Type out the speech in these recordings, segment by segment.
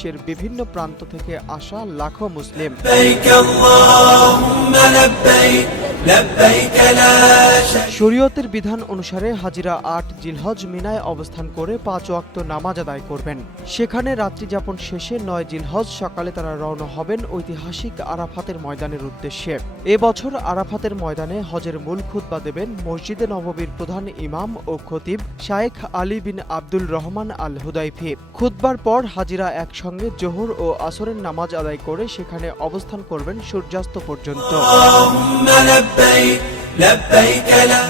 দেশের বিভিন্ন প্রান্ত থেকে আসা লাখো মুসলিম শরীয়তের বিধান অনুসারে হাজিরা ৮ জিলহজ মিনায় অবস্থান করে ৫ ওয়াক্ত নামাজ আদায় করবেন। সেখানে রাত্রি যাপন শেষে ৯ জিলহজ সকালে তারা রওনা হবেন ঐতিহাসিক আরাফাতের ময়দানের উদ্দেশ্যে। এবছর আরাফাতের ময়দানে হজের মূল খুতবা দেবেন মসজিদে নববীর প্রধান ইমাম ও খতিব শায়েখ আলী বিন আব্দুল রহমান আল হুদাইফি। খুতবার পর হাজিরা একসঙ্গে জোহর ও আসরের নামাজ আদায় করে সেখানে অবস্থান করবেন সূর্যাস্ত পর্যন্ত।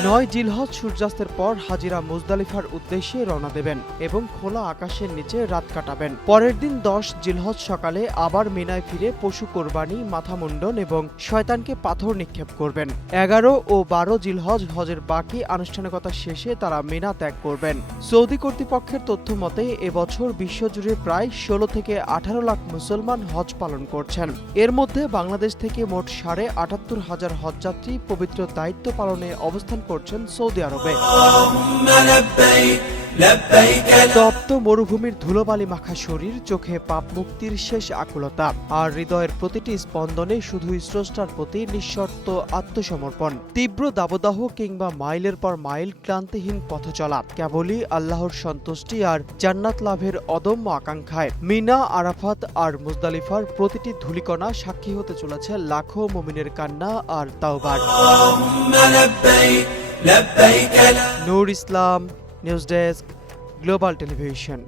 ৯ জিলহজ সূর্যাস্তের পর হাজিরা মুজদালিফার উদ্দেশ্যে রওনা দেবেন এবং খোলা আকাশের নিচে রাত কাটাবেন। পরের দিন ১০ জিলহজ সকালে আবার মিনায় ফিরে পশু কোরবানি, মাথা মুন্ডন এবং শয়তানকে পাথর নিক্ষেপ করবেন। ১১ ও ১২ জিলহজ হজের বাকি আনুষ্ঠানিকতা শেষে তারা মিনা ত্যাগ করবেন। সৌদি কর্তৃপক্ষের তথ্য মতে এবছর বিশ্বজুড়ে প্রায় ১৬ থেকে ১৮ লাখ মুসলমান হজ পালন করছেন। এর মধ্যে বাংলাদেশ থেকে মোট ৭৮,৫০০ হজযাত্রী পবিত্র দায়িত্ব পালনে অবস্থান করছেন সৌদি আরবে। তপ্ত মরুভূমির ধুলোবালি মাখা শরীর, চোখে পাপ মুক্তির শেষ আকুলতা আর হৃদয়ের প্রতিটি স্পন্দনে শুধুই স্রষ্টার প্রতি নিঃশর্ত আত্মসমর্পণ। তীব্র দাবদাহ কিংবা মাইলের পর মাইল ক্লান্তিহীন পথ চলা, কেবলই আল্লাহর সন্তুষ্টি আর জান্নাত লাভের অদম্য আকাঙ্ক্ষায় মিনা, আরাফাত আর মুজদালিফার প্রতিটি ধূলিকণা সাক্ষী হতে চলেছে লাখো মুমিনের কান্না আর তাওবার। নূর ইসলাম, নিউজ ডেস্ক, গ্লোবাল টেলিভিশন।